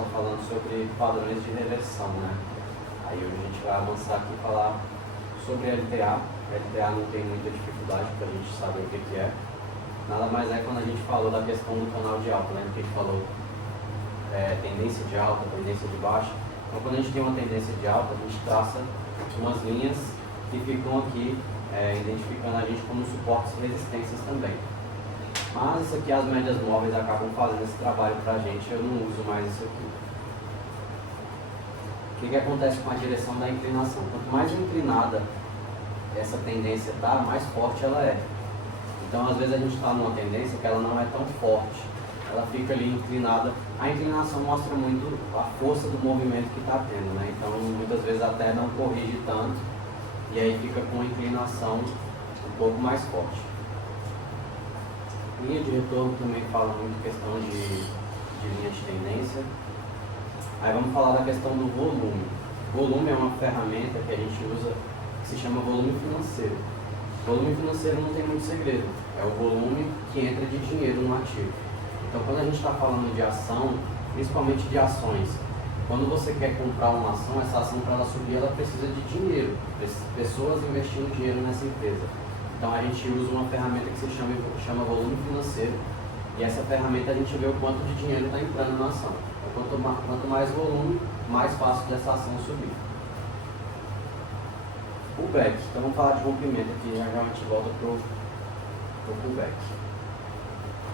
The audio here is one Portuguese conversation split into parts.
aula falando sobre padrões de reversão, né? Aí hoje a gente vai avançar aqui e falar sobre LTA. LTA não tem muita dificuldade para a gente saber o que é. Nada mais é quando a gente falou da questão do canal de alta, né? Que a gente falou tendência de alta, tendência de baixa. Então quando a gente tem uma tendência de alta, a gente traça umas linhas que ficam aqui identificando a gente como suportes e resistências também. Mas isso aqui as médias móveis acabam fazendo esse trabalho para a gente, eu não uso mais isso aqui. O que acontece com a direção da inclinação? Quanto mais inclinada essa tendência está, mais forte ela é. Então às vezes a gente está numa tendência que ela não é tão forte, ela fica ali inclinada. A inclinação mostra muito a força do movimento que está tendo, né? Então muitas vezes até não corrige tanto e aí fica com a inclinação um pouco mais forte. Linha de retorno também fala muito questão de linha de tendência. Aí vamos falar da questão do volume. Volume é uma ferramenta que a gente usa que se chama volume financeiro. Volume financeiro não tem muito segredo, é o volume que entra de dinheiro no ativo. Então quando a gente está falando de ação, principalmente de ações, quando você quer comprar uma ação, essa ação para ela subir ela precisa de dinheiro, pessoas investindo dinheiro nessa empresa. Então a gente usa uma ferramenta que se chama volume financeiro, e essa ferramenta a gente vê o quanto de dinheiro está entrando na ação. Então, quanto mais volume, mais fácil dessa ação subir. Pullback, então vamos falar de rompimento aqui, já a gente volta para o pullback.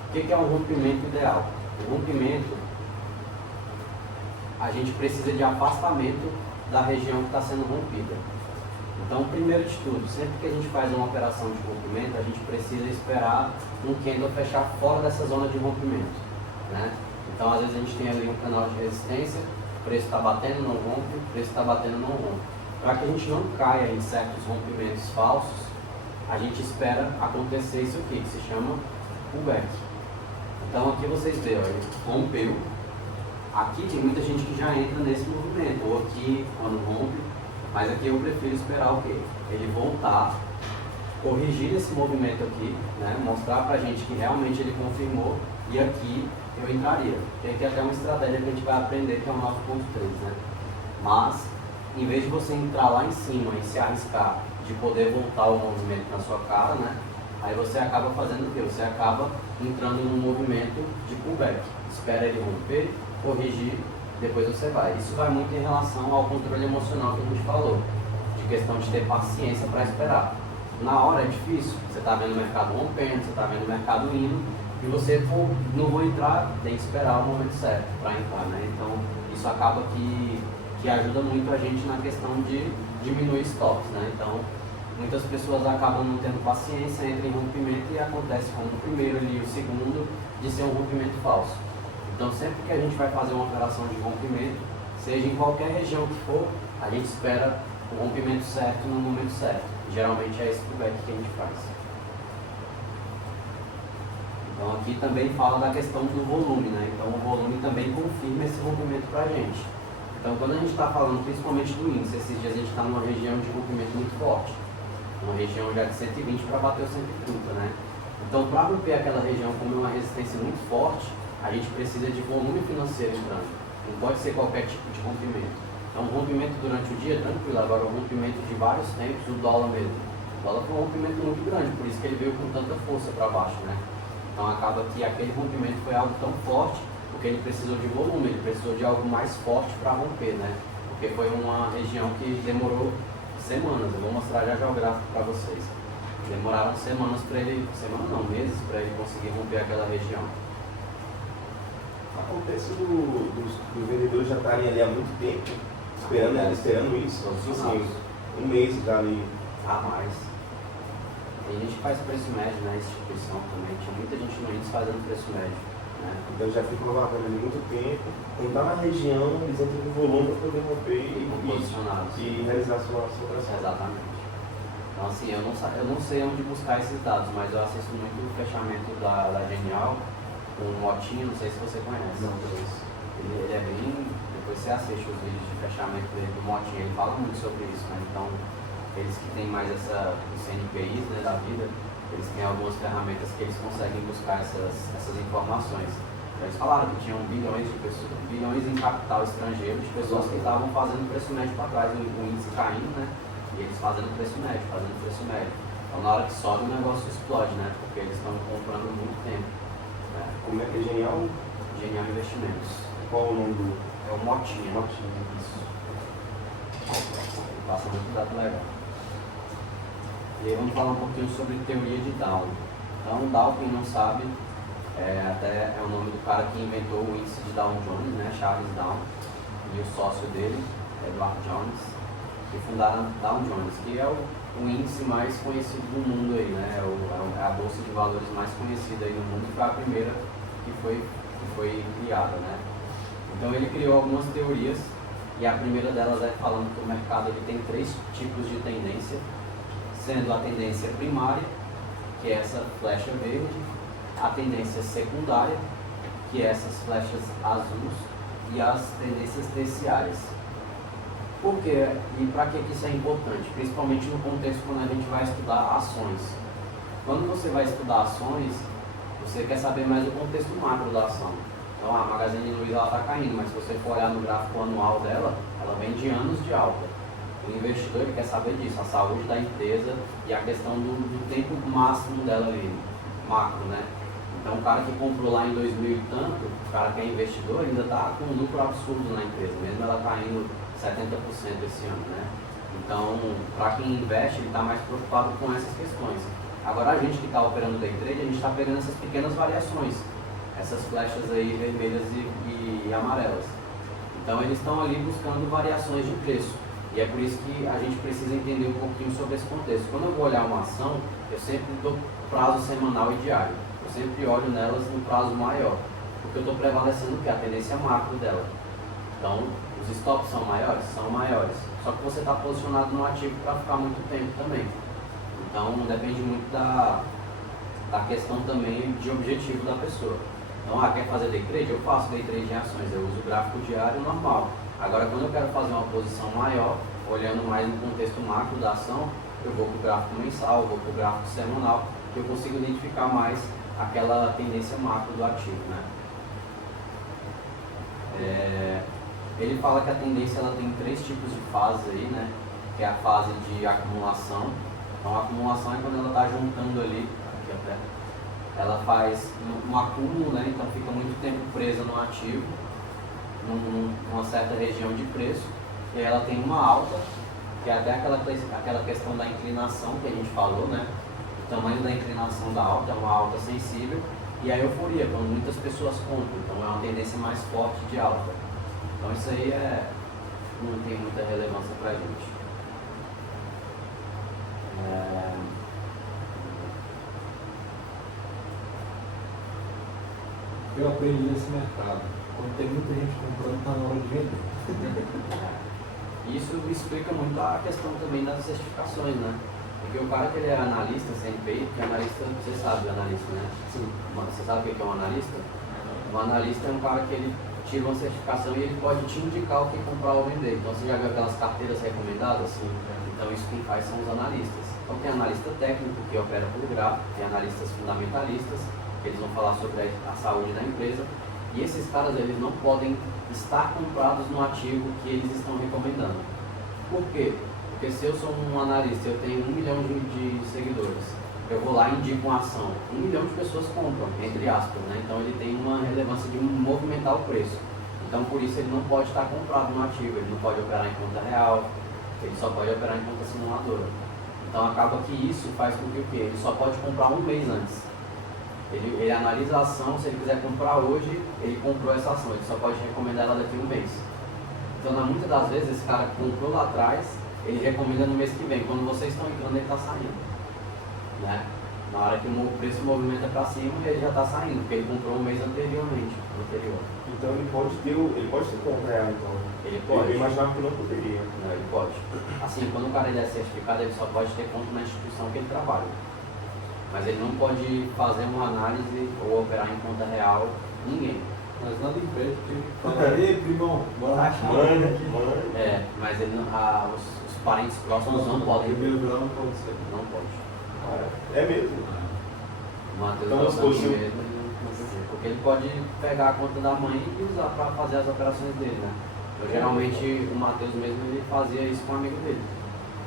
O que é um rompimento ideal? O rompimento, a gente precisa de afastamento da região que está sendo rompida. Então, primeiro de tudo, sempre que a gente faz uma operação de rompimento, a gente precisa esperar um candle fechar fora dessa zona de rompimento, né? Então, às vezes a gente tem ali um canal de resistência, o preço está batendo, não rompe, o preço está batendo, não rompe. Para que a gente não caia em certos rompimentos falsos, a gente espera acontecer isso aqui, que se chama pullback. Então, aqui vocês veem, ele rompeu. Aqui tem muita gente que já entra nesse movimento, ou aqui, quando rompe. Mas aqui eu prefiro esperar o quê? Ele voltar, corrigir esse movimento aqui, né? Mostrar pra gente que realmente ele confirmou, e aqui eu entraria. Tem aqui até uma estratégia que a gente vai aprender, que é o 9.3, né? Mas, em vez de você entrar lá em cima e se arriscar de poder voltar o movimento na sua cara, né? Aí você acaba fazendo o quê? Você acaba entrando num movimento de pullback. Espera ele romper, corrigir, depois você vai. Isso vai muito em relação ao controle emocional que a gente falou, de questão de ter paciência para esperar. Na hora é difícil, você está vendo o mercado rompendo, você está vendo o mercado indo, e você não vou entrar, tem que esperar o momento certo para entrar, né? Então isso acaba que ajuda muito a gente na questão de diminuir estoques, né? Então muitas pessoas acabam não tendo paciência, entram em rompimento e acontece como o primeiro ali, o segundo, de ser um rompimento falso. Então, sempre que a gente vai fazer uma operação de rompimento, seja em qualquer região que for, a gente espera o rompimento certo no momento certo. Geralmente é esse pullback que a gente faz. Então, aqui também fala da questão do volume, né? Então, o volume também confirma esse rompimento para a gente. Então, quando a gente está falando principalmente do índice, esses dias a gente está numa região de rompimento muito forte. Uma região já de 120 para bater o 130, né? Então, para romper aquela região como uma resistência muito forte, a gente precisa de volume financeiro entrando. Não pode ser qualquer tipo de rompimento. Então, um rompimento durante o dia, tranquilo. Agora, o rompimento de vários tempos, o dólar mesmo. O dólar foi um rompimento muito grande, por isso que ele veio com tanta força para baixo, né? Então, acaba que aquele rompimento foi algo tão forte, porque ele precisou de volume, ele precisou de algo mais forte para romper, né? Porque foi uma região que demorou semanas. Eu vou mostrar já o gráfico para vocês. Demoraram semanas para ele, meses para ele conseguir romper aquela região. Acontece dos vendedores já estarem ali há muito tempo, esperando isso. Assim, um mês já ali. Ah, mais. E a gente faz preço médio na instituição também. Tinha muita gente no índice fazendo preço médio, né? Então já ficam aguardando ali muito tempo. Quando está na região, eles entram com volume para poder romper e realizar a sua operação. Exatamente. Então assim, eu não sei onde buscar esses dados, mas eu assisto muito o fechamento da Genial, com o Motinho, não sei se você conhece. Não, isso. Ele é bem. Depois você assiste os vídeos de fechamento dele do Motinho, ele fala muito sobre isso, né? Então, eles que têm mais os CNPIs, né, da vida, eles têm algumas ferramentas que eles conseguem buscar essas informações. Eles falaram que tinham bilhões de pessoas, bilhões em capital estrangeiro, de pessoas que estavam fazendo preço médio para trás, o índice caindo, né? E eles fazendo preço médio. Então na hora que sobe o negócio explode, né? Porque eles estão comprando muito tempo. Né? Como é que é Genial? Genial Investimentos. Qual o nome do? É o Motinha. Motinha. Isso. Passa muito dado legal. E aí vamos falar um pouquinho sobre teoria de Dow. Então Dow, quem não sabe, até é o nome do cara que inventou o índice de Dow Jones, né? Charles Dow, e o sócio dele, Edward Jones, que fundaram Dow Jones, que é o índice mais conhecido do mundo aí, né? É a bolsa de valores mais conhecida aí no mundo, que foi a primeira que foi criada, né? Então ele criou algumas teorias, e a primeira delas é falando que o mercado ele tem 3 tipos de tendência, sendo a tendência primária, que é essa flecha verde, a tendência secundária, que é essas flechas azuis, e as tendências terciárias. Por quê? E para que isso é importante? Principalmente no contexto quando a gente vai estudar ações. Quando você vai estudar ações, você quer saber mais o contexto macro da ação. Então a Magazine Luiza está caindo, mas se você for olhar no gráfico anual dela, ela vem de anos de alta. O investidor ele quer saber disso, a saúde da empresa e a questão do tempo máximo dela ali, macro, né? Então o cara que comprou lá em 2000 e tanto, o cara que é investidor ainda está com um lucro absurdo na empresa, mesmo ela caindo 70% esse ano, né? Então, para quem investe, ele está mais preocupado com essas questões. Agora a gente que está operando day trade, a gente está pegando essas pequenas variações, essas flechas aí vermelhas e amarelas. Então eles estão ali buscando variações de preço. E é por isso que a gente precisa entender um pouquinho sobre esse contexto. Quando eu vou olhar uma ação, eu sempre dou prazo semanal e diário. Eu sempre olho nelas no prazo maior, porque eu estou prevalecendo o que? A tendência macro dela. Então, os stops são maiores? São maiores. Só que você está posicionado no ativo para ficar muito tempo também. Então, depende muito da questão também de objetivo da pessoa. Então, quer fazer day trade? Eu faço day trade em ações, eu uso o gráfico diário normal. Agora, quando eu quero fazer uma posição maior, olhando mais no contexto macro da ação, eu vou para o gráfico mensal, eu vou para o gráfico semanal, que eu consigo identificar mais aquela tendência macro do ativo, né? Ele fala que a tendência ela tem 3 tipos de fases aí, né? Que é a fase de acumulação. Então, a acumulação é quando ela está juntando ali, aqui até, ela faz um acúmulo, né? Então fica muito tempo presa no ativo, numa certa região de preço, e aí ela tem uma alta, que é até aquela questão da inclinação que a gente falou, né? O tamanho da inclinação da alta é uma alta sensível, e a euforia, quando muitas pessoas compram, então é uma tendência mais forte de alta. Então isso aí não tem muita relevância para a gente. Eu aprendi nesse mercado. Quando tem muita gente comprando, está na hora de vender. Isso explica muito a questão também das certificações, né? Porque o cara que ele é analista CNPI, porque analista, você sabe o analista, né? Sim. Você sabe o que é um analista? Um analista é um cara que ele tira uma certificação e ele pode te indicar o que comprar ou vender. Então você já viu aquelas carteiras recomendadas? Sim. Então isso quem faz são os analistas. Então tem analista técnico que opera por gráfico, tem analistas fundamentalistas, que eles vão falar sobre a saúde da empresa. E esses caras eles não podem estar comprados no ativo que eles estão recomendando. Por quê? Porque se eu sou um analista, eu tenho 1 milhão de seguidores, eu vou lá e indico uma ação, 1 milhão de pessoas compram, entre aspas, né? Então ele tem uma relevância de movimentar o preço. Então por isso ele não pode estar comprado no ativo, ele não pode operar em conta real, ele só pode operar em conta simuladora. Então acaba que isso faz com que o quê? Ele só pode comprar um mês antes. Ele analisa a ação, se ele quiser comprar hoje, ele comprou essa ação, ele só pode recomendar ela daqui a um mês. Então muitas das vezes esse cara comprou lá atrás, ele recomenda no mês que vem, quando vocês estão entrando ele está saindo, né? Na hora que o preço movimenta para cima, ele já está saindo, porque ele comprou um mês anterior. Então ele pode ter conta real, então? Ele pode. Eu imaginava que não poderia. Não, ele pode. Assim, quando o cara ele é certificado, ele só pode ter conta na instituição que ele trabalha. Mas ele não pode fazer uma análise ou operar em conta real ninguém. Mas nada impede de falar, ei, primão, bora rachar. Mas ele não, os parentes próximos não podem. Primeiro grau não pode ser. Não pode. É mesmo? O Matheus Então, é o se mesmo, não Porque ele pode pegar a conta da mãe e usar para fazer as operações dele, né? Então, geralmente, o Matheus mesmo ele fazia isso com um amigo dele.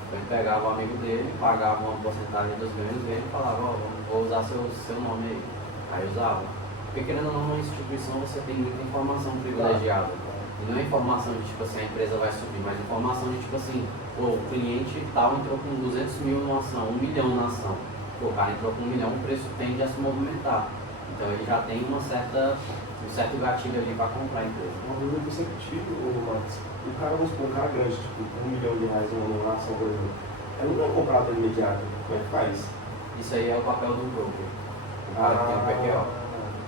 Então, ele pegava o amigo dele, pagava uma porcentagem dos ganhos dele e falava, ó, vou usar seu nome aí. Aí usava. Porque querendo ou não, numa instituição você tem muita informação privilegiada. E não é informação de tipo assim, a empresa vai subir, mas informação de tipo assim, pô, o cliente tal entrou com 200 mil na ação, 1 milhão na ação. Pô, o cara entrou com 1 milhão, o preço tende a se movimentar. Então ele já tem um certo gatilho ali para comprar a empresa. Uma dúvida que eu sempre tive, Max, o cara, vamos supor, um cara grande, tipo, R$1 milhão numa ação, por exemplo, ela não é comprada imediata. Como é que faz? Isso aí é o papel do broker. O cara que tem o PQO.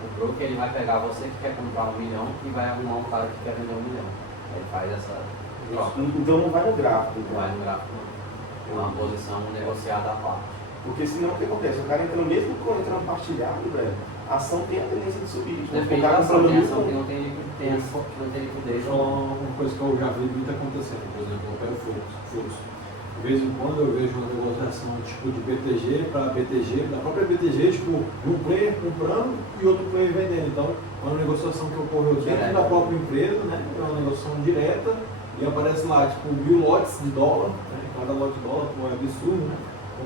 O broker ele vai pegar você que quer comprar 1 milhão e vai arrumar um cara que quer vender 1 milhão. Aí ele faz essa troca. Então não vai no gráfico. Não vai no gráfico, não. É uma posição negociada à parte. Porque senão o que acontece? O cara entra mesmo quando entra no partilhado, velho, a ação tem a tendência de subir. Tipo, Depende da ação, tem ação que não tem liquidez. Uma coisa que eu já vi muito acontecendo, por exemplo, eu pego fluxo. De vez em quando eu vejo uma negociação tipo de BTG para BTG, da própria BTG, tipo, um player comprando e outro player vendendo. Então, é uma negociação que ocorreu dentro da própria empresa, né? É uma negociação direta e aparece lá, tipo, 1000 lotes de dólar, né? Cada lote de dólar, é absurdo, né?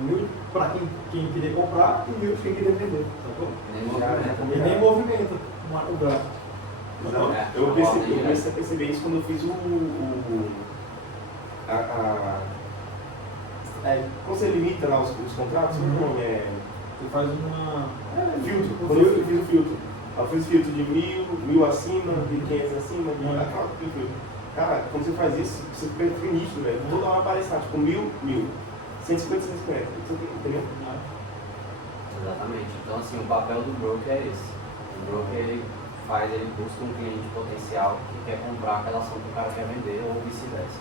1000 para quem queria comprar e 1000 para quem queria vender, sacou? E nem movimenta o gráfico. Não, eu comecei a perceber isso quando eu fiz quando você limita lá os contratos, o nome é. Você faz uma. Filtro. Quando eu fiz o filtro. Eu fiz filtro de 1000 acima, de 500 acima, de aquela filtro. Cara, quando você faz isso, você fica nítido, velho. Toda hora aparece lá, tipo 1000, 150, 150. Entendeu? Exatamente. Então, assim, o papel do broker é esse. O broker ele busca um cliente potencial que quer comprar aquela ação que o cara quer vender ou vice-versa.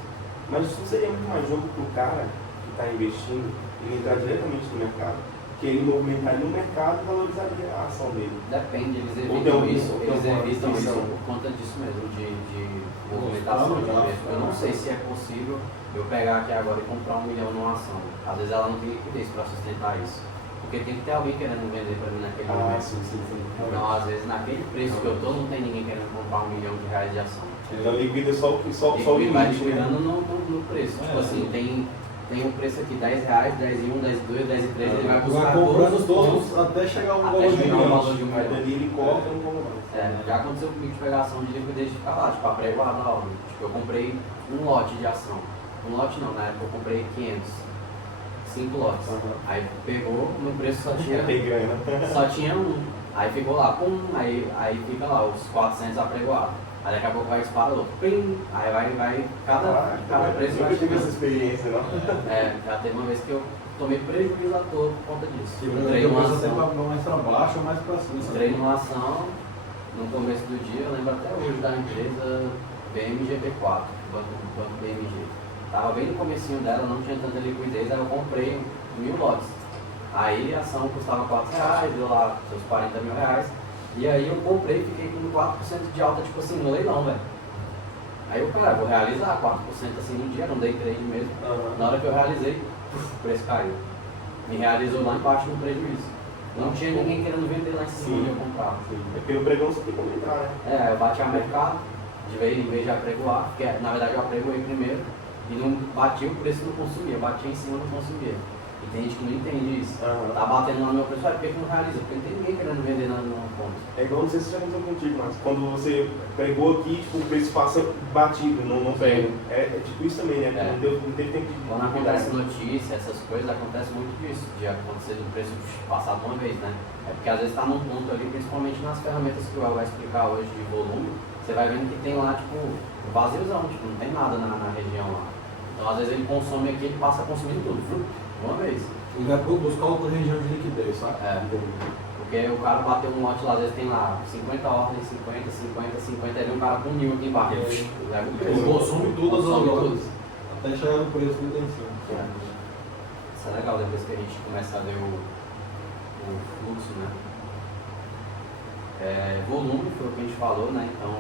Mas isso seria muito mais jogo pro cara que está investindo ele entrar diretamente no mercado. Que ele movimentaria no mercado e valorizaria a ação dele. Depende, eles evitam isso por conta disso mesmo, de movimentação de investimento. Eu não sei se é possível eu pegar aqui agora e comprar 1 milhão numa ação. Às vezes ela não tem liquidez para sustentar isso. Porque tem que ter alguém querendo vender para mim naquele momento. Sim. Então, às vezes, naquele preço que eu estou, não tem ninguém querendo comprar 1 milhão de reais de ação. Então, liquida só o limite. Vai liquidando no preço. Tipo assim, tem um preço aqui, R$10, 10 em 1, 10 em 2, 10 em 3, ele vai buscar todos até chegar ao valor de um milhão. Dali ele coloca no valor. Já aconteceu comigo de pegar ação de liquidez de ficar lá, tipo, apregoado na hora. Tipo, eu comprei um lote de ação. Um lote não, na época eu comprei 5 lotes. Aí pegou, no preço só tinha um. Aí ficou lá, pum, aí fica lá os 400 apregoados. Aí daqui a pouco vai disparar outro, pim, aí vai, cada preço vai. Eu tive essa experiência, não? Já teve uma vez que eu tomei prejuízo à toa por conta disso. Entrei numa ação mais para baixo ou mais para cima. Entrei numa ação no começo do dia, eu lembro até hoje da empresa BMGP4, Banco BMG. Estava bem no comecinho dela, não tinha tanta liquidez, aí eu comprei 1000 lotes. Aí a ação custava R$4, deu lá seus 40 mil reais. E aí eu comprei e fiquei com 4% de alta, tipo assim, no leilão, velho. Aí eu falei, vou realizar 4% assim no dia, não dei trade mesmo. Na hora que eu realizei, o preço caiu. Me realizou lá embaixo no prejuízo. Não tinha ninguém querendo vender lá em cima onde eu comprava. É porque o pregão você tem que aumentar, né? Eu bati a mercado, em vez de apregoar, porque na verdade eu apregoei primeiro e não bati o preço, não consumia, bati em cima, não consumia. E tem gente que não entende isso. Tá batendo lá no meu preço, por que não realiza? Porque não tem ninguém querendo vender no ponto. É igual, não sei se já aconteceu contigo, mas quando você pregou aqui, tipo, o preço passa batido, não tem. É tipo isso também, né? Não tem tempo de. Quando acontece notícia, essas coisas, acontece muito disso, de acontecer do preço passado uma vez, né? É porque às vezes está num ponto ali, principalmente nas ferramentas que o El vai explicar hoje de volume, você vai vendo que tem lá, tipo, vaziozão, tipo, não tem nada na região lá. Então às vezes ele consome aqui, ele passa consumindo tudo, uma vez. Ele vai buscar outra região de liquidez, sabe? Porque o cara bateu um lote lá, às vezes tem lá 50 ordens, 50, aí vem um cara com 1000 aqui embaixo. Leva o preço. Ele consome todas as ordens, tudo. até chegar no preço que ele tem em cima. Isso é legal depois que a gente começa a ver o fluxo, né? Volume foi o que a gente falou, né? Então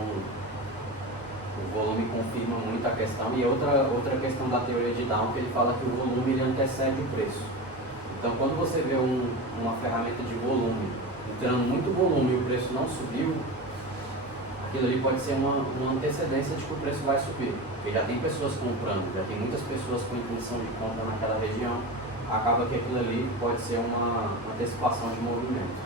o volume confirma muito a questão. E outra questão da teoria de Down, que ele fala que o volume ele antecede o preço. Então quando você vê uma ferramenta de volume entrando muito volume e o preço não subiu, aquilo ali pode ser uma antecedência de que o preço vai subir. Porque já tem pessoas comprando, já tem muitas pessoas com intenção de compra naquela região, acaba que aquilo ali pode ser uma antecipação de movimento.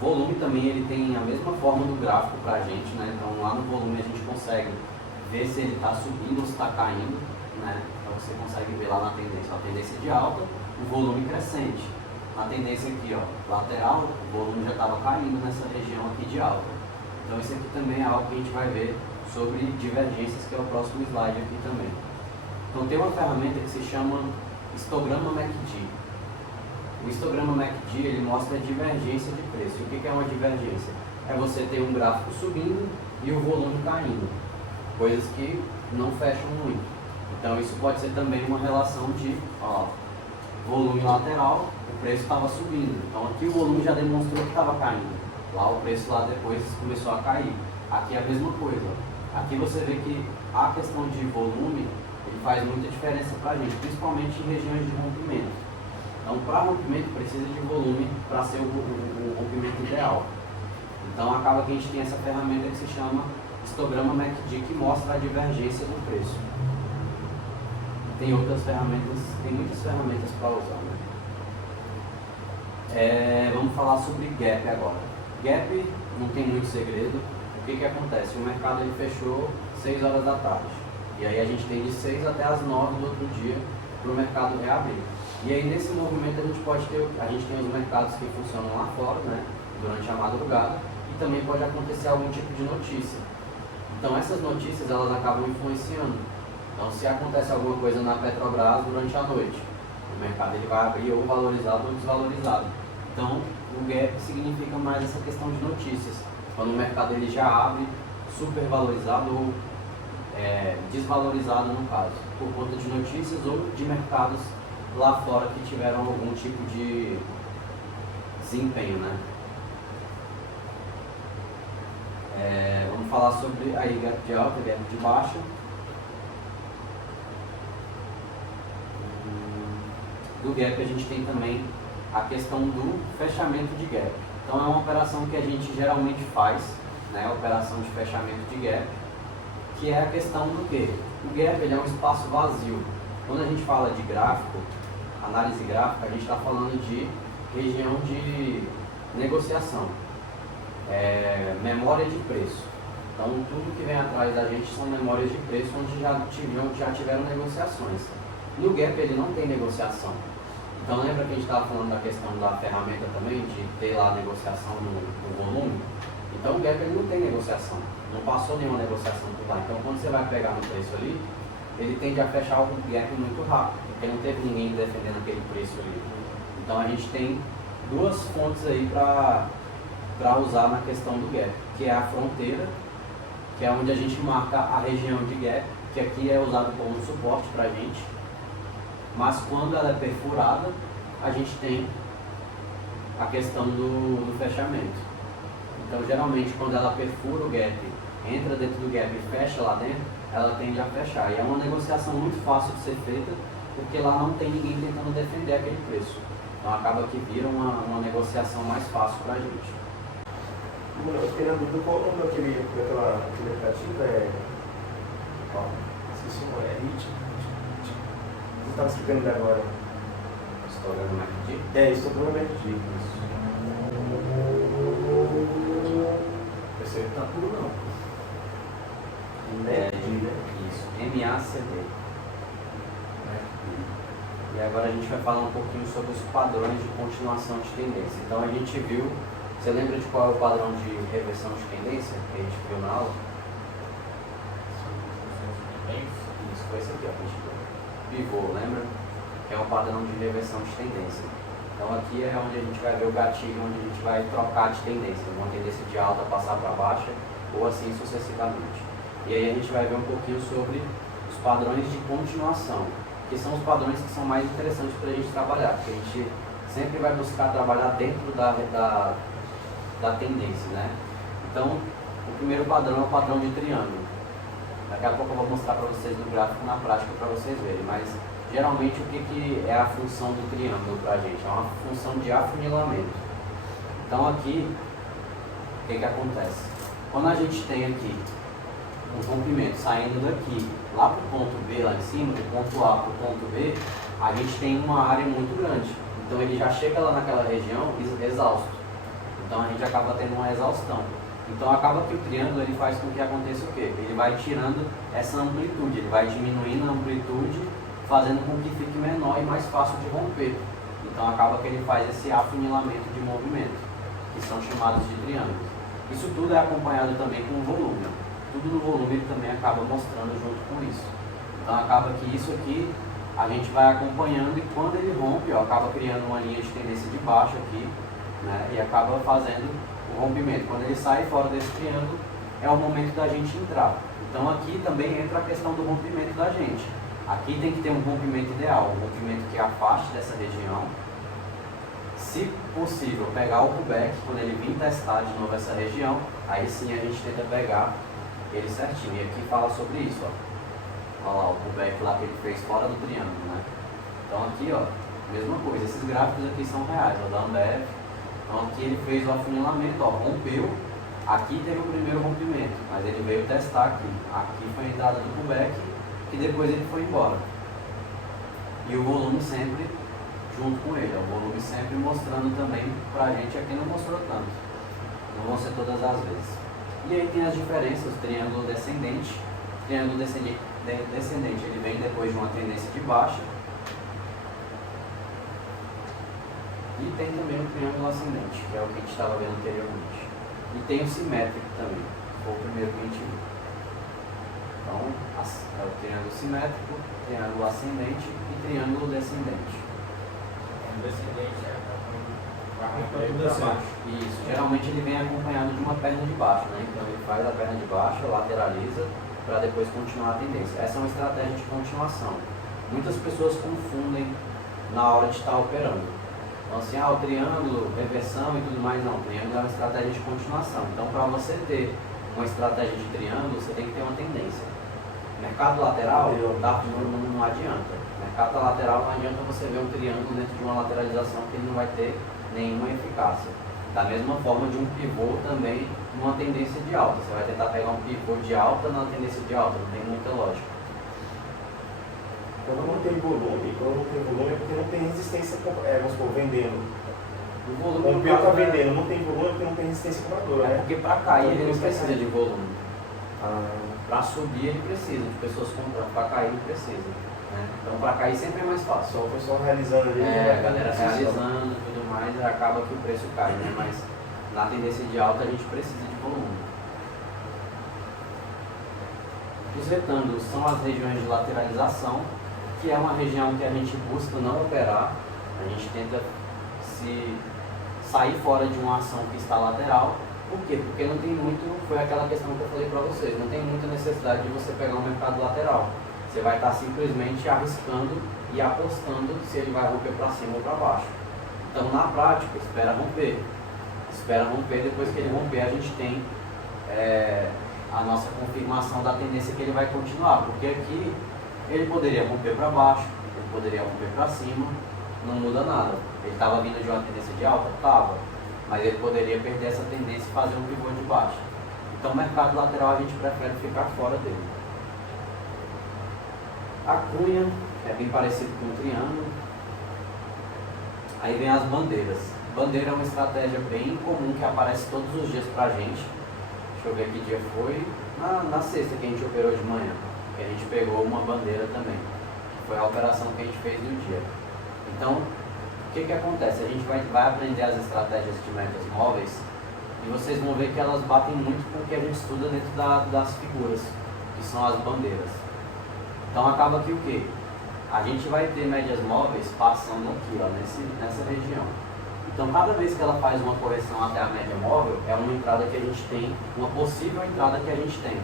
Volume também ele tem a mesma forma do gráfico para a gente, né? Então lá no volume a gente consegue ver se ele está subindo ou se está caindo, né? Então você consegue ver lá na tendência, a tendência de alta, o volume crescente. Na tendência aqui, ó, lateral, o volume já estava caindo nessa região aqui de alta. Então isso aqui também é algo que a gente vai ver sobre divergências, que é o próximo slide aqui também. Então tem uma ferramenta que se chama histograma MACD. O histograma MACD ele mostra a divergência de preço. E o que é uma divergência? É você ter um gráfico subindo e o volume caindo, coisas que não fecham muito. Então isso pode ser também uma relação de volume lateral, o preço estava subindo. Então aqui o volume já demonstrou que estava caindo. Lá o preço lá depois começou a cair. Aqui é a mesma coisa. Aqui você vê que a questão de volume ele faz muita diferença para a gente, principalmente em regiões de rompimento. Então, para rompimento precisa de volume para ser o rompimento ideal. Então, acaba que a gente tem essa ferramenta que se chama histograma MACD, que mostra a divergência do preço. Tem outras ferramentas, tem muitas ferramentas para usar, né? Vamos falar sobre gap agora. Gap não tem muito segredo. O que acontece? O mercado ele fechou 6 horas da tarde. E aí a gente tem de 6 até as 9 do outro dia para o mercado reabrir. E aí nesse movimento a gente tem os mercados que funcionam lá fora, né, durante a madrugada, e também pode acontecer algum tipo de notícia. Então essas notícias elas acabam influenciando. Então se acontece alguma coisa na Petrobras durante a noite, o mercado ele vai abrir ou valorizado ou desvalorizado. Então o gap significa mais essa questão de notícias. Quando o mercado ele já abre super valorizado ou desvalorizado no caso, por conta de notícias ou de mercados lá fora que tiveram algum tipo de desempenho, né? Vamos falar sobre aí gap de alta, gap de baixa. Do gap a gente tem também a questão do fechamento de gap. Então é uma operação que a gente geralmente faz, né? A operação de fechamento de gap, que é a questão do quê? O gap ele é um espaço vazio. Quando a gente fala de gráfico, análise gráfica, a gente está falando de região de negociação, memória de preço. Então tudo que vem atrás da gente são memórias de preço onde já tiveram negociações. No gap ele não tem negociação. Então lembra que a gente estava falando da questão da ferramenta também, de ter lá a negociação no volume? Então o gap ele não tem negociação, não passou nenhuma negociação por lá. Então quando você vai pegar no preço ali, ele tende a fechar o gap muito rápido, porque não teve ninguém defendendo aquele preço ali. Então a gente tem duas fontes aí para usar na questão do gap, que é a fronteira, que é onde a gente marca a região de gap, que aqui é usado como suporte para a gente. Mas quando ela é perfurada, a gente tem a questão do fechamento. Então geralmente quando ela perfura o gap, entra dentro do gap e fecha lá dentro, ela tende a fechar. E é uma negociação muito fácil de ser feita, porque lá não tem ninguém tentando defender aquele preço. Então acaba que vira uma negociação mais fácil para a gente. Eu fiquei na dúvida qual o nome daquele aplicativo esqueci o nome, HIT. Você estava explicando ainda agora. Histograma MACD? Histograma MACD. Esse aí tá tudo não. Isso, MACD. E agora a gente vai falar um pouquinho sobre os padrões de continuação de tendência. Então a gente viu, você lembra de qual é o padrão de reversão de tendência que a gente viu na aula? Isso, foi esse aqui, ó, a gente viu. Pivô, lembra? Que é o padrão de reversão de tendência. Então aqui é onde a gente vai ver o gatilho, onde a gente vai trocar de tendência, uma tendência de alta passar para baixa ou assim sucessivamente. E aí a gente vai ver um pouquinho sobre os padrões de continuação, que são os padrões que são mais interessantes para a gente trabalhar, porque a gente sempre vai buscar trabalhar dentro da tendência, né? Então, o primeiro padrão é o padrão de triângulo. Daqui a pouco eu vou mostrar para vocês no gráfico na prática para vocês verem, mas geralmente o que é a função do triângulo para a gente? É uma função de afunilamento. Então aqui, o que acontece? Quando a gente tem aqui um rompimento saindo daqui, lá para o ponto B, lá em cima, do ponto A para o ponto B, a gente tem uma área muito grande. Então ele já chega lá naquela região exausto. Então a gente acaba tendo uma exaustão. Então acaba que o triângulo ele faz com que aconteça o quê? Ele vai tirando essa amplitude, ele vai diminuindo a amplitude, fazendo com que fique menor e mais fácil de romper. Então acaba que ele faz esse afunilamento de movimento, que são chamados de triângulos. Isso tudo é acompanhado também com o volume. Tudo no volume ele também acaba mostrando junto com isso. Então acaba que isso aqui a gente vai acompanhando e quando ele rompe, ó, acaba criando uma linha de tendência de baixo aqui, né, e acaba fazendo o rompimento. Quando ele sai fora desse triângulo, é o momento da gente entrar. Então aqui também entra a questão do rompimento da gente. Aqui tem que ter um rompimento ideal, um rompimento que afaste dessa região. Se possível, pegar o pullback, quando ele vir testar de novo essa região, aí sim a gente tenta pegar ele certinho. E aqui fala sobre isso, ó. Olha lá, o pullback lá que ele fez fora do triângulo, né? Então aqui, ó, mesma coisa. Esses gráficos aqui são reais, ó, da Ambev. Então aqui ele fez o afunilamento, ó, rompeu. Aqui teve o primeiro rompimento, mas ele veio testar aqui. Aqui foi a entrada do pullback e depois ele foi embora. E o volume sempre junto com ele, ó, o volume sempre mostrando também pra gente. Aqui não mostrou tanto, não vão ser todas as vezes. E aí tem as diferenças, o triângulo descendente. O triângulo descendente ele vem depois de uma tendência de baixa. E tem também o triângulo ascendente, que é o que a gente estava vendo anteriormente. E tem o simétrico também, que foi o primeiro que a gente viu. Então, é o triângulo simétrico, triângulo ascendente e triângulo descendente. O descendente é Tudo para baixo. Isso, geralmente ele vem acompanhado de uma perna de baixo, né? Então ele faz a perna de baixo, lateraliza, para depois continuar a tendência. Essa é uma estratégia de continuação. Muitas pessoas confundem na hora de estar operando. Então assim, o triângulo, reversão e tudo mais, não. O triângulo é uma estratégia de continuação. Então para você ter uma estratégia de triângulo, você tem que ter uma tendência. Mercado lateral, não adianta. Mercado lateral não adianta você ver um triângulo dentro de uma lateralização que ele não vai ter nenhuma eficácia. Da mesma forma de um pivô também numa tendência de alta. Você vai tentar pegar um pivô de alta na tendência de alta, não tem muita lógica. Quando não tem volume, é porque não tem resistência, vamos supor, vendendo. O volume O pivô está vendendo, não tem volume porque não tem resistência compradora, é né? porque para cair ele não precisa de volume. Ah, Para subir ele precisa de pessoas comprando, para cair ele precisa. Né? Então para cair sempre é mais fácil. só o pessoal realizando ali. A galera realizando e tudo mais, acaba que o preço cai, né? Mas na tendência de alta a gente precisa de volume. Os retângulos são as regiões de lateralização, que é uma região que a gente busca não operar. A gente tenta se sair fora de uma ação que está lateral. Por quê? Porque não tem muito, foi aquela questão que eu falei para vocês, não tem muita necessidade de você pegar um mercado lateral. Você vai estar simplesmente arriscando e apostando se ele vai romper para cima ou para baixo. Então, na prática, espera romper. Espera romper, depois que ele romper, a gente tem a nossa confirmação da tendência que ele vai continuar. Porque aqui, ele poderia romper para baixo, ele poderia romper para cima, não muda nada. Ele estava vindo de uma tendência de alta? Estava. Mas ele poderia perder essa tendência e fazer um pivô de baixo. Então, o mercado lateral a gente prefere ficar fora dele. A cunha é bem parecido com o triângulo. Aí vem as bandeiras. Bandeira é uma estratégia bem comum que aparece todos os dias pra gente. Deixa eu ver que dia foi. Na sexta que a gente operou de manhã. Que a gente pegou uma bandeira também. Que foi a operação que a gente fez no dia. Então, o que acontece? A gente vai aprender as estratégias de médias móveis e vocês vão ver que elas batem muito com o que a gente estuda dentro das figuras, que são as bandeiras. Então acaba que o quê? A gente vai ter médias móveis passando aqui, ó, nessa região. Então cada vez que ela faz uma correção até a média móvel, é uma entrada que a gente tem, uma possível entrada que a gente tem.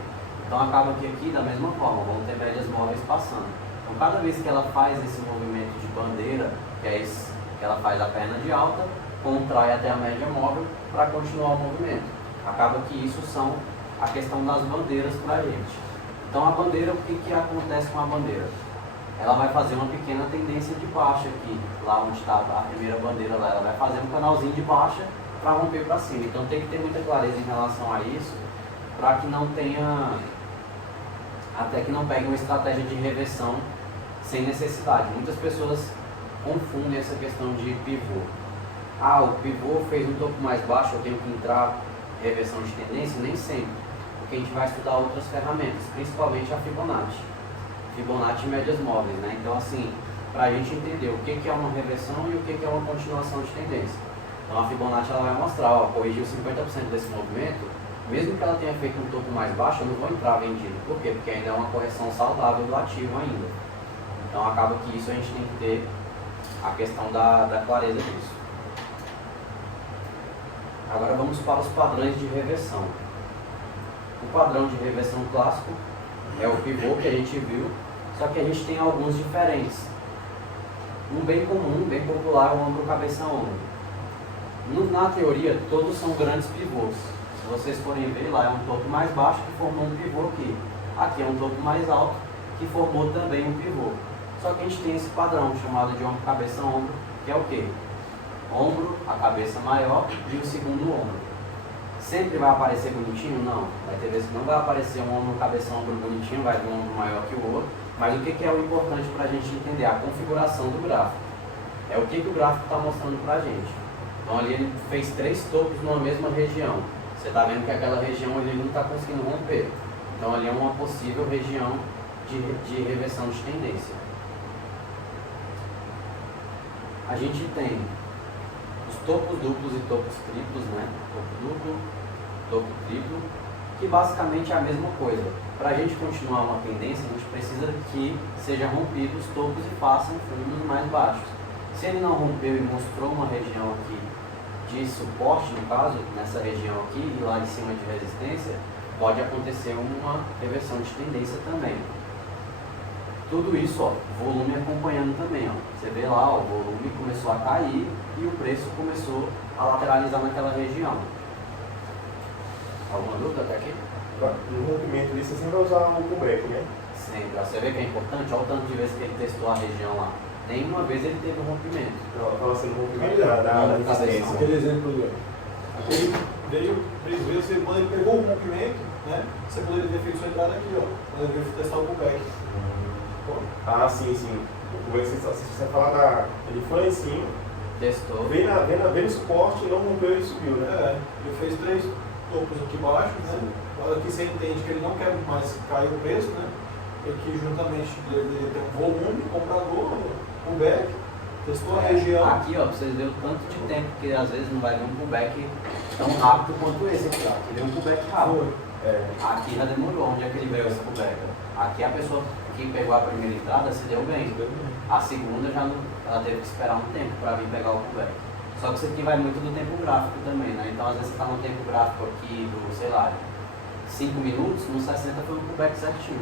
Então acaba que aqui, da mesma forma, vamos ter médias móveis passando. Então cada vez que ela faz esse movimento de bandeira, que é esse, que ela faz a perna de alta, contrai até a média móvel para continuar o movimento. Acaba que isso são a questão das bandeiras para a gente. Então a bandeira, o que acontece com a bandeira? Ela vai fazer uma pequena tendência de baixa aqui, lá onde está a primeira bandeira lá, ela vai fazer um canalzinho de baixa, romper para cima. Então tem que ter muita clareza em relação a isso, para que não tenha, até que não pegue uma estratégia de reversão sem necessidade. Muitas pessoas confundem essa questão de pivô. Ah, o pivô fez um topo mais baixo, eu tenho que entrar reversão de tendência? Nem sempre, porque a gente vai estudar outras ferramentas, principalmente a Fibonacci. Fibonacci e médias móveis, né? Então assim, para a gente entender o que é uma reversão e o que é uma continuação de tendência. Então a Fibonacci ela vai mostrar, ó, corrigiu 50% desse movimento, mesmo que ela tenha feito um topo mais baixo, eu não vou entrar vendido. Por quê? Porque ainda é uma correção saudável do ativo ainda. Então acaba que isso a gente tem que ter a questão da clareza disso. Agora vamos para os padrões de reversão. O padrão de reversão clássico é o pivô que a gente viu, só que a gente tem alguns diferentes. Um bem comum, bem popular, é o ombro, cabeça, ombro. Na teoria, todos são grandes pivôs. Se vocês forem ver, lá é um topo mais baixo que formou um pivô aqui. Aqui é um topo mais alto que formou também um pivô. Só que a gente tem esse padrão chamado de ombro, cabeça, ombro, que é o quê? Ombro, a cabeça maior e o segundo ombro. Sempre vai aparecer bonitinho? Não. Vai ter vezes que não vai aparecer um ombro, cabeça, ombro bonitinho, vai vir um ombro maior que o outro. Mas o que é o importante para a gente entender? A configuração do gráfico. É o que o gráfico está mostrando para a gente. Então ali ele fez 3 topos numa mesma região. Você está vendo que aquela região ele não está conseguindo romper. Então ali é uma possível região de reversão de tendência. A gente tem os topos duplos e topos triplos, né? Topo duplo, topo triplo, que basicamente é a mesma coisa. Para a gente continuar uma tendência, a gente precisa que seja rompido os topos e façam fundos mais baixos. Se ele não rompeu e mostrou uma região aqui de suporte, no caso, nessa região aqui, e lá em cima de resistência, pode acontecer uma reversão de tendência também. Tudo isso, ó, volume acompanhando também, ó. Você vê lá, ó, o volume começou a cair e o preço começou a lateralizar naquela região. Alguma dúvida até aqui? No rompimento ali, você sempre vai usar o pullback, né? Sempre. Você vê que é importante, olha o tanto de vezes que ele testou a região lá. Nenhuma vez ele teve um rompimento. Não, eu falo assim, no rompimento da resistência. Aquele exemplo ali, ó. Aquele veio 3 vezes, quando ele pegou o rompimento, né? Você poderia ter feito sua entrada aqui, ó. Quando ele veio testar o pullback. Ah, sim, sim. O pullback, você fala ele foi lá em cima, Testou. veio no suporte, não rompeu e subiu, né? É, ele fez 3 topos aqui embaixo, né? Agora aqui você entende que ele não quer mais cair o preço, né? Aqui juntamente ele tem um volume, comprador, pullback, testou a região. Aqui, ó, pra vocês verem o tanto de tempo que às vezes não vai vir um pullback tão rápido quanto esse aqui, ó. Aqui veio um pullback rápido. Aqui já demorou. Onde é que ele veio esse pullback? Aqui a pessoa que pegou a primeira entrada se deu bem. A segunda já não, ela teve que esperar um tempo para vir pegar o pullback. Só que isso aqui vai muito do tempo gráfico também, né? Então às vezes você está no tempo gráfico aqui do, sei lá, 5 minutos, no 60 foi um pullback certinho.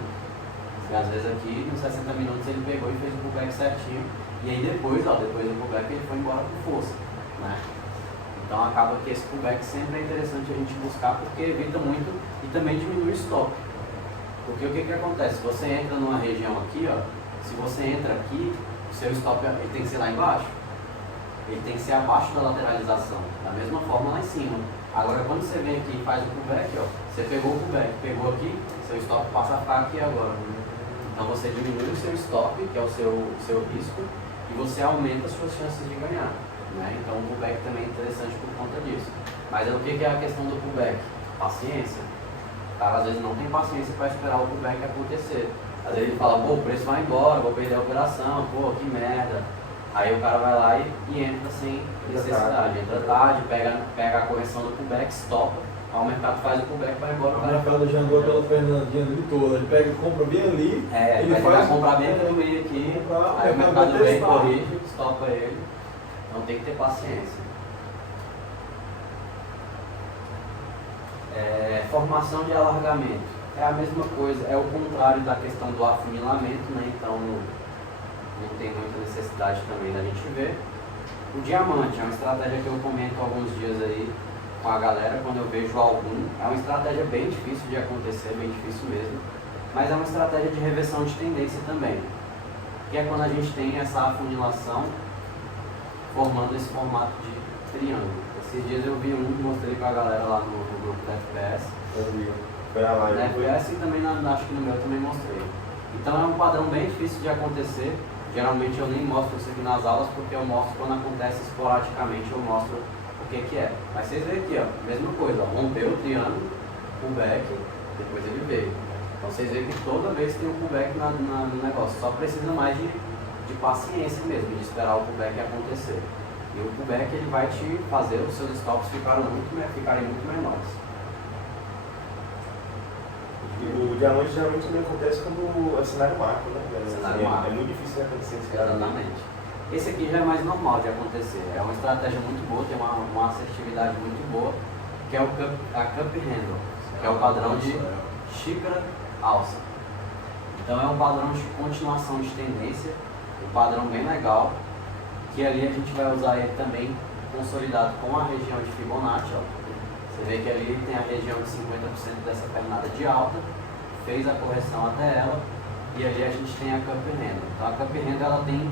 E às vezes aqui nos 60 minutos ele pegou e fez o pullback certinho. E aí depois, ó, depois do pullback ele foi embora com força, né? Então acaba que esse pullback sempre é interessante a gente buscar porque evita muito e também diminui o stop. Porque o que acontece? Se você entra numa região aqui, ó, se você entra aqui, o seu stop ele tem que ser lá embaixo. Ele tem que ser abaixo da lateralização, da mesma forma lá em cima. Agora quando você vem aqui e faz o pullback, ó, você pegou o pullback, pegou aqui, seu stop passa a ficar aqui agora. Então você diminui o seu stop, que é o seu risco, e você aumenta as suas chances de ganhar, né? Então o pullback também é interessante por conta disso. Mas o que é a questão do pullback? Paciência. O cara às vezes não tem paciência para esperar o pullback acontecer. Às vezes ele fala, pô, o preço vai embora, vou perder a operação, pô, que merda. Aí o cara vai lá e entra sem necessidade. Entra tarde, pega a correção do pullback, stopa, aí o mercado faz o pullback, vai embora. O mercado já andou pela Fernandinha ali toda, ele pega e compra bem ali. Ele vai comprar bem no meio aqui, aí o mercado vem, corrige, estopa ele. Então tem que ter paciência. Formação de alargamento. É a mesma coisa, é o contrário da questão do afunilamento, né? Então não tem muita necessidade também da gente ver. O diamante é uma estratégia que eu comento alguns dias aí com a galera quando eu vejo algum. É uma estratégia bem difícil de acontecer, bem difícil mesmo, mas é uma estratégia de reversão de tendência também, que é quando a gente tem essa afunilação formando esse formato de triângulo. Esses dias eu vi um que mostrei pra galera lá no grupo da FPS. Eu vi. Foi na live. Na FPS e também acho que no meu também mostrei. Então é um padrão bem difícil de acontecer. Geralmente eu nem mostro isso aqui nas aulas porque eu mostro quando acontece esporadicamente, eu mostro o que é. Mas vocês veem aqui, ó, mesma coisa, ó, rompeu o triângulo, pullback, depois ele veio. Então vocês veem que toda vez tem um pullback no negócio, só precisa mais de paciência mesmo, de esperar o pullback acontecer. E o pullback ele vai te fazer os seus stops ficarem muito menores. E o diamante geralmente também acontece quando é cenário macro, né? Cenário macro. É muito difícil de acontecer esse cara. Exatamente. Esse aqui já é mais normal de acontecer. É uma estratégia muito boa, tem uma assertividade muito boa, que é a cup handle, que é o padrão de xícara alça. Então é um padrão de continuação de tendência, um padrão bem legal, que ali a gente vai usar ele também consolidado com a região de Fibonacci. Ó. Você vê que ali tem a região de 50% dessa pernada de alta, fez a correção até ela, e ali a gente tem a cup handle. Então a cup handle ela tem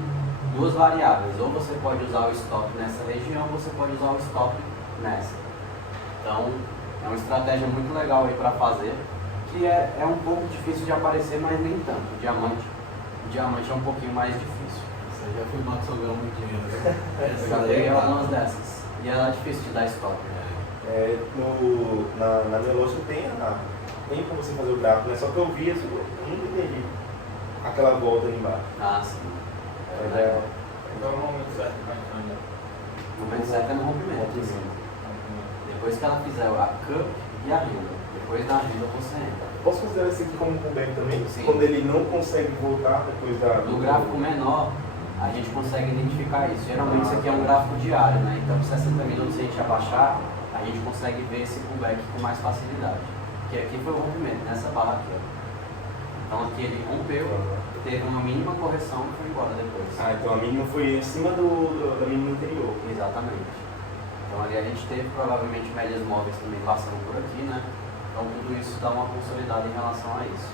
duas variáveis, ou você pode usar o stop nessa região, ou você pode usar o stop nessa. Então é uma estratégia muito legal aí para fazer, que é um pouco difícil de aparecer, mas nem tanto. O diamante é um pouquinho mais difícil. Você já filmou que sobrou muito dinheiro, né? Eu já peguei algumas dessas, e ela é difícil de dar stop. Na minha lógica tem como você fazer o gráfico, né? Só que eu vi assim, eu nunca entendi aquela volta ali embaixo. Ah, sim. Então é o momento certo para entrar. O momento certo é no rompimento. Assim. Depois que ela fizer a cup e a renda. Depois da renda você entra. Posso considerar esse aqui como um pullback também? Sim. Quando ele não consegue voltar depois No gráfico menor, a gente consegue identificar isso. Geralmente isso aqui é um gráfico diário, né? Então, 60 minutos se a gente abaixar, a gente consegue ver esse pullback com mais facilidade. Porque aqui foi o rompimento, nessa barra aqui. Ó. Então aqui ele rompeu, teve uma mínima correção e foi embora depois. Ah, então a mínima foi acima da mínima anterior. Exatamente. Então ali a gente teve provavelmente médias móveis também passando por aqui, né? Então tudo isso dá uma consolidada em relação a isso.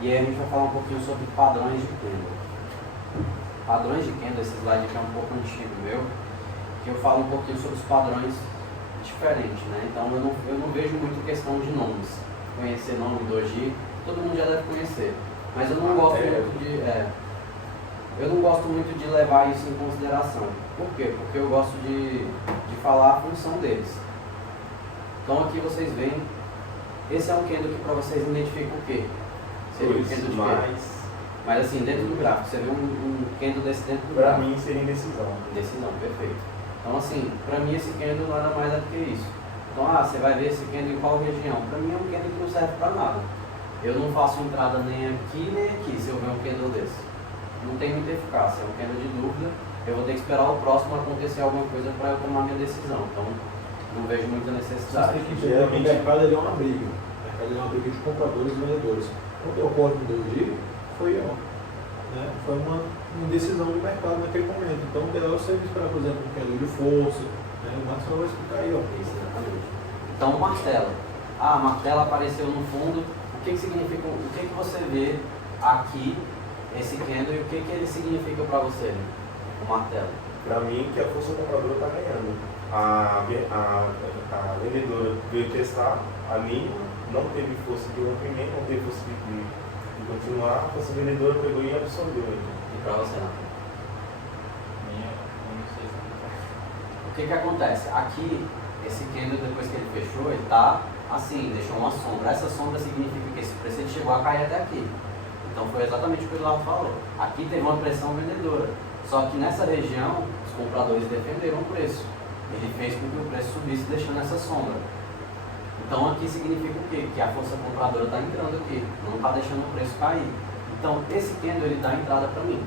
E aí a gente vai falar um pouquinho sobre padrões de candle. Padrões de candle, esse slide aqui é um pouco antigo meu, que eu falo um pouquinho sobre os padrões diferentes, né? Então eu não vejo muito questão de nomes. Conhecer nome do doji, todo mundo já deve conhecer. Mas eu não gosto muito de. Eu não gosto muito de levar isso em consideração. Por quê? Porque eu gosto de falar a função deles. Então aqui vocês veem, esse é um candle que para vocês identificam o quê? Seria um candle de quê? Mas assim, dentro do gráfico, você vê um candle desse dentro do Para gráfico. mim seria indecisão. Indecisão, perfeito. Então assim, para mim esse candle nada mais é do que isso. Então, você vai ver esse candle em qual região? Para mim é um candle que não serve para nada. Eu não faço entrada nem aqui nem aqui se eu ver um candle desse. Não tem muita eficácia, é um candle de dúvida. Eu vou ter que esperar o próximo acontecer alguma coisa para eu tomar minha decisão. Então, não vejo muita necessidade. Você tem que entender que o mercado ele é uma briga. O mercado ele é uma briga de compradores e vendedores. Quando ocorre no doji, foi uma indecisão do mercado naquele momento. Então, o melhor você esperar, por exemplo, um candle de força. O Marcelo vai explicar aí, ó. Exatamente. Então, o martelo. Ah, martelo apareceu no fundo. O que significa? O que você vê aqui, esse candle, e o que ele significa para você, o martelo? Para mim, que a força compradora está ganhando. A vendedora veio testar a mínima, não teve força de rompimento, não teve força de continuar, a força vendedora pegou e absorveu. E para você, não? O que acontece? Aqui, esse candle, depois que ele fechou, ele está assim, deixou uma sombra. Essa sombra significa que esse preço ele chegou a cair até aqui. Então foi exatamente o que o Eduardo falou. Aqui teve uma pressão vendedora. Só que nessa região, os compradores defenderam o preço. Ele fez com que o preço subisse deixando essa sombra. Então aqui significa o quê? Que a força compradora está entrando aqui, não está deixando o preço cair. Então esse candle ele dá entrada para mim.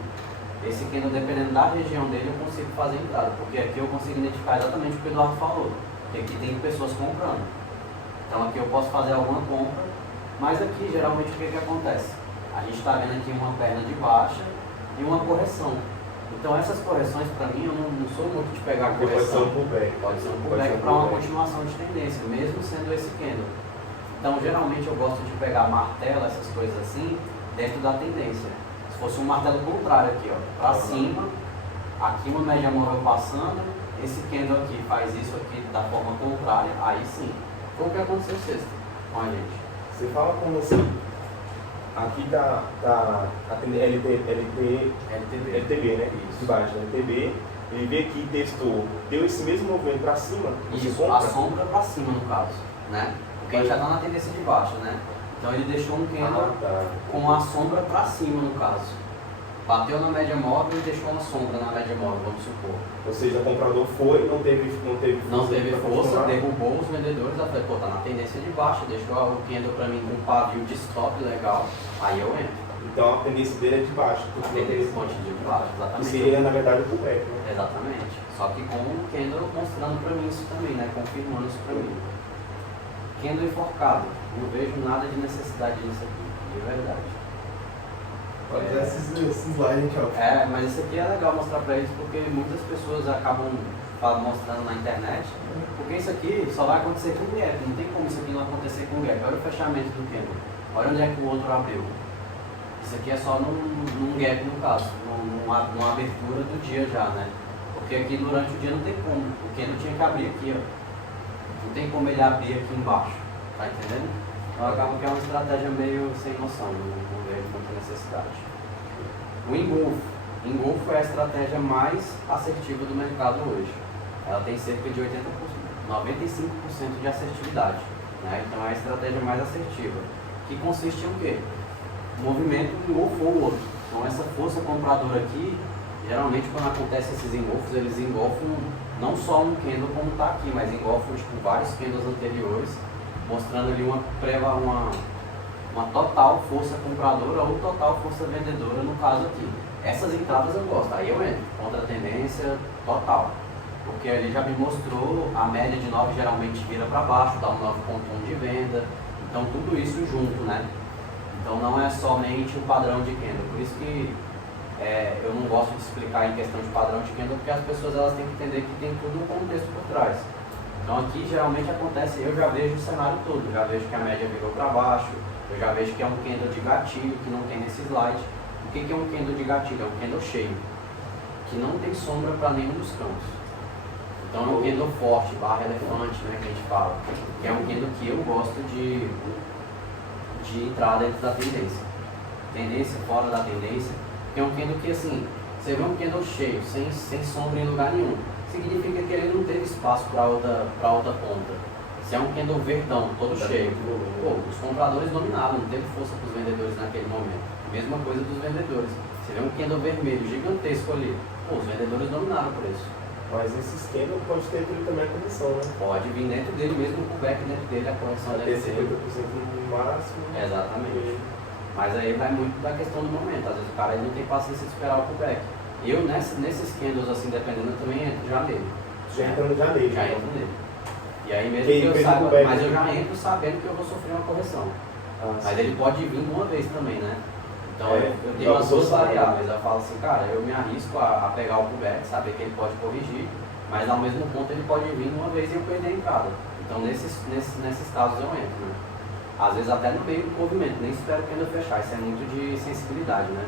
Esse candle, dependendo da região dele, eu consigo fazer entrada, porque aqui eu consigo identificar exatamente o que o Eduardo falou, que aqui tem pessoas comprando. Então aqui eu posso fazer alguma compra, mas aqui geralmente o que acontece? A gente está vendo aqui uma perna de baixa e uma correção. Então essas correções, para mim, eu não sou muito de pegar a correção. Pode ser um pullback para uma continuação de tendência, mesmo sendo esse candle. Então geralmente eu gosto de pegar martelo, essas coisas assim, dentro da tendência. Se fosse um martelo contrário aqui, ó, para cima, aqui uma média móvel passando, esse candle aqui faz isso aqui da forma contrária, aí sim. Foi o que aconteceu sexta com a gente. Você fala como assim? Aqui tá LTB, né? Isso. De baixo, LTB. Ele veio aqui e testou, deu esse mesmo movimento para cima, você Isso, compra? a sombra para cima no caso, né? Porque a gente já está na tendência de baixa, né? Então ele deixou um candle tá. com a sombra para cima no caso. Bateu na média móvel e deixou uma sombra na média móvel, vamos supor. Ou seja, o comprador foi, não teve Não teve pra força, continuar. derrubou os vendedores, ela falou, pô, tá na tendência de baixa, deixou o candle para mim com um pavio de stop legal, aí eu entro. Então a tendência dele é de baixo. A tendência de baixa, Que exatamente. seria, na verdade, o pullback, né? Exatamente. Só que com o candle mostrando para mim isso também, né? Confirmando isso para mim. Candle enforcado. Não vejo nada de necessidade nisso aqui, de verdade. Pode dar esses slides, ó. Mas isso aqui é legal mostrar para eles porque muitas pessoas acabam mostrando na internet. Porque isso aqui só vai acontecer com o gap. Não tem como isso aqui não acontecer com o gap. Olha o fechamento do candle. Olha onde é que o outro abriu. Isso aqui é só num gap no caso, numa abertura do dia já, né? Porque aqui durante o dia não tem como, o candle tinha que abrir aqui, ó. Não tem como ele abrir aqui embaixo, tá entendendo? Então acaba que é uma estratégia meio sem noção, não vejo muita necessidade. O engolfo. Engolfo é a estratégia mais assertiva do mercado hoje. Ela tem cerca de 80%, 95% de assertividade, né? Então é a estratégia mais assertiva. Que consiste em o quê? O movimento engolfou o outro. Então essa força compradora aqui, geralmente quando acontece esses engolfos, eles engolfam não só um candle como está aqui, mas engolfam tipo, vários candles anteriores, mostrando ali uma total força compradora ou total força vendedora no caso aqui. Essas entradas eu gosto, aí eu entro, contra a tendência total. Porque ali já me mostrou, a média de 9 geralmente vira para baixo, dá um 9,1 de venda, então tudo isso junto, né? Então não é somente o padrão de candle, por isso que eu não gosto de explicar em questão de padrão de candle, porque as pessoas elas têm que entender que tem tudo um contexto por trás. Então aqui geralmente acontece, eu já vejo o cenário todo, já vejo que a média virou para baixo, eu já vejo que é um candle de gatilho, que não tem nesse slide. O que é um candle de gatilho? É um candle cheio, que não tem sombra para nenhum dos cantos. Então é um candle forte, barra elefante, né, que a gente fala, que é um candle que eu gosto de entrar dentro da tendência. Tendência fora da tendência, que é um candle que assim, você vê um candle cheio, sem sombra em lugar nenhum, significa que ele não teve espaço para outra ponta. Se é um candle verdão, todo cheio, pô, os compradores dominaram, não teve força para os vendedores naquele momento. Mesma coisa dos vendedores. Você vê um candle vermelho gigantesco ali, pô, os vendedores dominaram por isso. Mas esse candle pode ter também a correção, né? Pode vir dentro dele, mesmo com o back dentro dele, a correção Vai deve ter ser. 50% no máximo. Exatamente. Mas aí vai muito da questão do momento. Às vezes o cara ele não tem paciência de esperar o pullback. Eu nesses candles assim, dependendo, eu também entro já nele. Já entra no janeiro. Já entro nele. E aí mesmo Que que eu fez o saiba, pullback. mas eu já entro sabendo que eu vou sofrer uma correção. Mas ele pode vir de uma vez também, né? Então eu tenho as duas variáveis. Eu falo assim, cara, eu me arrisco a pegar o pullback, saber que ele pode corrigir, mas ao mesmo ponto ele pode vir uma vez e eu perder a entrada. Então nesses casos eu entro, né? Às vezes até no meio do movimento, nem espero que ainda fechar, isso é muito de sensibilidade, né?